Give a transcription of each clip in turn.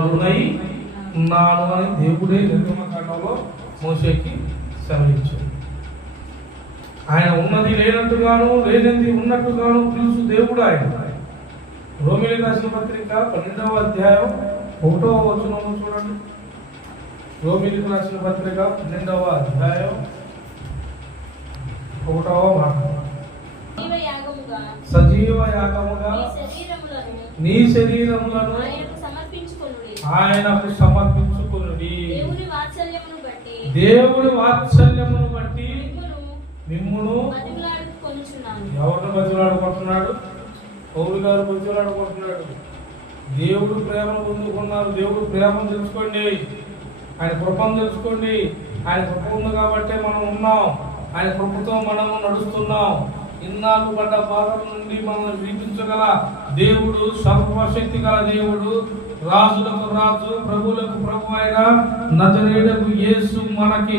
ఉన్నాయి ఉన్నాను అని దేవుడే నిర్గమకాండంలో మోషేకి సెలవిచ్చాడు. ఆయన ఉన్నది లేనట్టుగాను లేనిది ఉన్నట్టుగాను తెలుసు దేవుడు ఆయన. రోమీయులకు రాసిన పత్రిక 12వ అధ్యాయం 1వ వచనం చూడండి. రోమీయులకు రాసిన పత్రిక 12వ అధ్యాయం 1వ మాట. సజీవ యాగముగా నీ శరీరములను ఆయనకు సమర్పించుకొనుడి. దేవుని వాత్సల్యమును బట్టి మిమ్మును ఎవరిని బతిలాడుకుంటున్నాడు? పౌలు గారు బతిలాడుకుంటున్నాడు. దేవుడు ప్రేమను పొందుకున్నారు. దేవుడు ప్రేమను తెలుసుకోండి, ఆయన కృపను తెలుసుకోండి. ఆయన కృప ఉంది కాబట్టే మనం ఉన్నాం. ఆయన కృపతో మనము నడుస్తున్నాం. ఇన్నాళ్ళు పడ్డ బాధల నుండి మనం విడిపించగల దేవుడు, సర్వశక్తి గల దేవుడు, రాజులకు రాజు, ప్రభువులకు ప్రభు అయిన నజరేయుడకు యేసు మనకి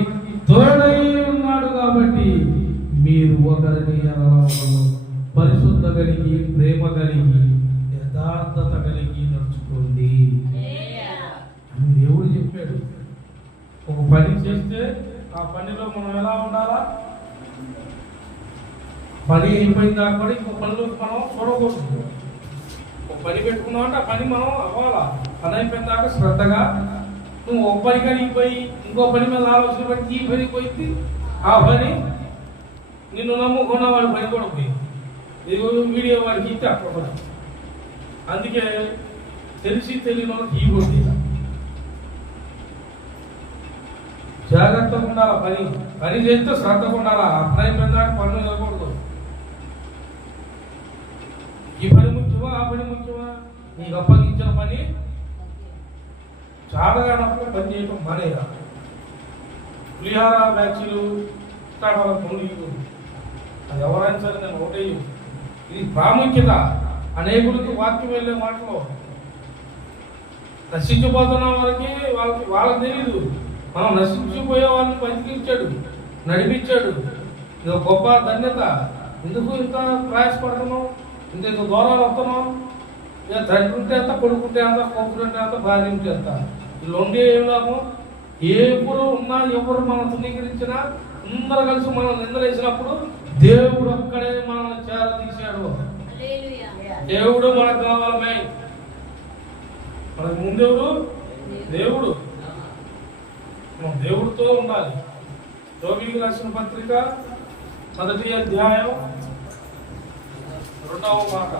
తోడై ఉన్నాడు. కాబట్టి మీరు ఒకరిని పరిశుద్ధ కలిగి, ప్రేమ కలిగి, యథార్థత కలిగి నడుచుకోండి అని దేవుడు చెప్పాడు. ఒక పని చేస్తే ఆ పనిలో మనం ఎలా ఉండాలా? పని అయిపోయిన దాకా కూడా ఇంకో పనిలోకి మనం చూడకూడదు. ఒక పని పెట్టుకున్నావు అంటే ఆ పని మనం అవ్వాలా. పని అయిపోయిన దాకా శ్రద్ధగా నువ్వు ఒక పని కానీ పోయి ఇంకో పని మీద ఆలోచన పెట్టి ఈ పని పోయింది, ఆ పని నిన్ను నమ్ముకున్న వాడి పని కూడా పోయింది. ఇది వీడియో వాడికి ఇస్తే అక్కడ కూడా. అందుకే తెలిసి తెలియని వాళ్ళకి ఈ కొద్ది జాగ్రత్తగా ఉండాలా. పని చేస్తే శ్రద్ధగా ఉండాలా. పని అయిపోయిన దాకా పనులు ఇవ్వకూడదు. ఈ పని ముఖ్యమా, ఆ పని ముఖ్యమా? నీకు అప్పగించిన పని చాలగానప్పుడు పని చేయటం మానేరా. పులిహార బ్యాచ్లు స్టార్ట్ అవ్వాలి, పనులు అది ఎవరైనా సరే నేను ఒకటేయు. ఇది ప్రాముఖ్యత. అనేకులకి వాక్యం వెళ్ళే మాటలో నశించిపోతున్న వాళ్ళకి తెలియదు. మనం నశించిపోయే వాళ్ళని బతికించాడు, నడిపించాడు. ఇది ఒక గొప్ప ధన్యత. ఎందుకు ఇంత ప్రయాసపడుతున్నాం? ఇంత దూరాలు వస్తున్నాం? ఇక తండ్రి ఉంటే ఎంత, కొడుకుంటే ఎంత, కొడుకుంటే ఎంత, భార్య ఉంటే ఎంత. వీళ్ళు ఉండే ఏం లాభం? ఎవరు ఉన్నా, ఎవరు మనం తృణీకరించినా, అందరూ కలిసి మనం నిందలేసినప్పుడు దేవుడు ఒక్కడే మనల్ని చేరదీశాడు. దేవుడు మనకు కావాలమే. మనకు ముందెవరు? దేవుడు. మనం దేవుడితో ఉండాలి. రోమీయులకు రాసిన పత్రిక 1వ అధ్యాయం 2వ మాట.